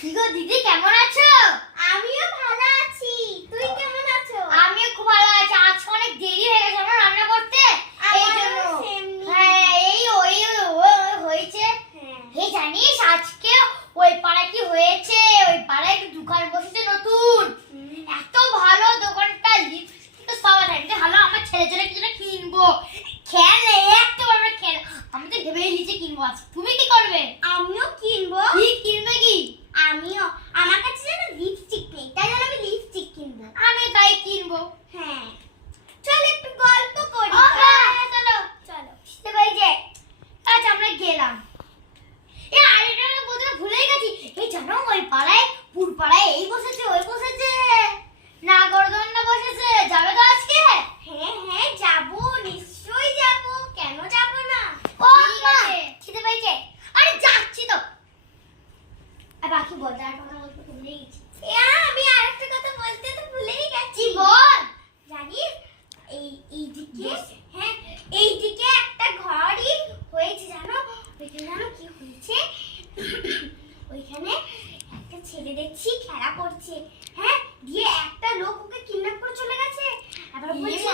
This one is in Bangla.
কি গো দিদি, কেমন আছো? আমিও ভালো আছি। তুই কেমন আছো? আমিও খুব ভালো আছি। আজকে অনেক দেরি হয়ে গেছে আমার রান্না করতে, এই জন্য। হ্যাঁ, হয়েছে। এই জানিস আজকে ওই পাড়ায় কি হয়েছে? ওই পাড়ায় একটা দোকান বসেছে নতুন। এত ভালো দোকানটা, লিপস্টিক তো পাওয়া যায়। ভালো, আমার ছেলের জন্য কিছু কিনবো। খেলে এত বড় খেলে, আমি তো ভেবেই নিচে কিনবো আজকে। তুমি কি করবে? আমিও কিনবো। কি কিনবে কি? আমিও, আমার কাছে যেন লিপস্টিক নেই, তাই জন্য আমি লিপস্টিক কিনবো। আমি তাই কিনবো। হ্যাঁ, চল একটু গল্প করি। হ্যাঁ, চলো চলো। বুঝতে পারি যে আচ্ছা আমরা গেলাম। এ আরেকটা বলতে ভুলেই গেছি। এই জানো ওই পাড়ায়, পুর পাড়ায় এই বসেছে ওই বসেছে, নাগরদোলনা বসেছে। যাবে তো আজকে? হ্যাঁ হ্যাঁ, যাবো, নিশ্চয়ই যাবো, কেন যাবো না। ও মা, খিদে পেয়েছে। আরে যাচ্ছি তো। আর বাকি বল, আর কথা বলতে ভুলেই গেছি। আমি আরেকটা কথা বলতে তো ভুলেই গেছি। বল। জানিস এইদিকে, হ্যাঁ এইদিকে একটা ঘরই হয়েছে জানো। ওইখানে জানো কি হয়েছে? ওইখানে একটা ছেলে দেখছি খেলা করছে, হ্যাঁ, দিয়ে একটা লোক ওকে কিডন্যাপ করে চলে গেছে। আবার বলছে